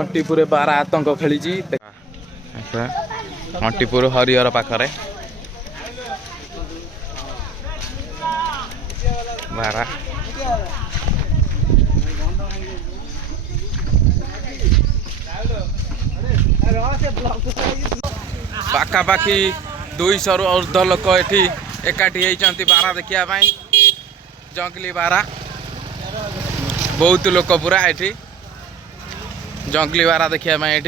अंटीपुर बारा आतंक खेली अंटीपुर हरिहर पाखरे बारा पाखापाखि 200 रु अर्ध लोक ये एकाठी होती बारा देखा जंगली बारा बहुत लोक पूरा ये जंगली बारा देखा ये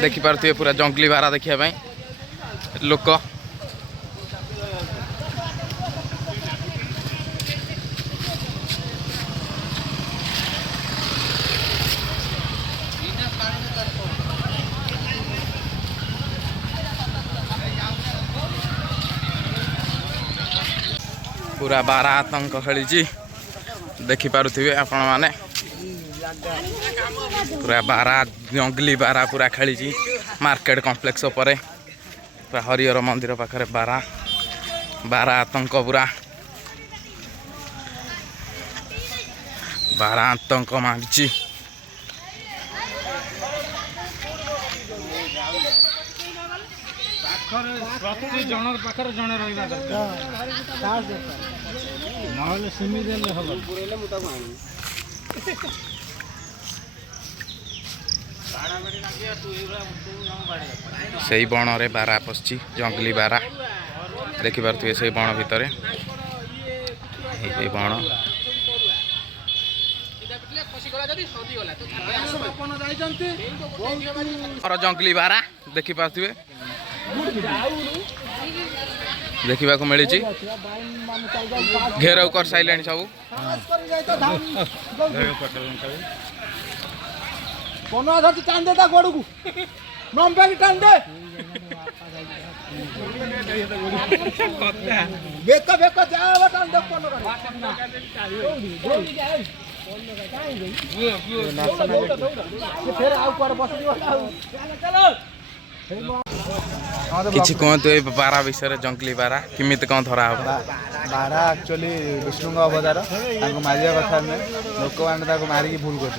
देखिपे पूरा जंगली बारा देखा लोक पूरा बारा आतंक खेली देखिपे आपण मैंने पूरा बारा जंगली बारा पूरा खेली मार्केट कॉम्प्लेक्स पर पूरा हरिहर मंदिर पाखे बारा बारा आतंक पूरा बारा आतंक मारी प्रति जन पाखर जने रहिबा दरकार नहले सिमी देले हबो पुरेले मु ताको आनी बाणा बेडी लागिया तू एबरा तू हम बाडी सही बण रे बारा पछी जंगली बारा देखि पारथि सही बण भितरे ए बण और जंगली बारा देखि पारथि देखा मिली घेराव कर सारे सब किसी कहतु ए बारा विषय जंगली बारा किमित कौन धरा बारा एक्चुअली विष्णु अवतार मारिया कथा लोक मैंने मारिकी भूल कर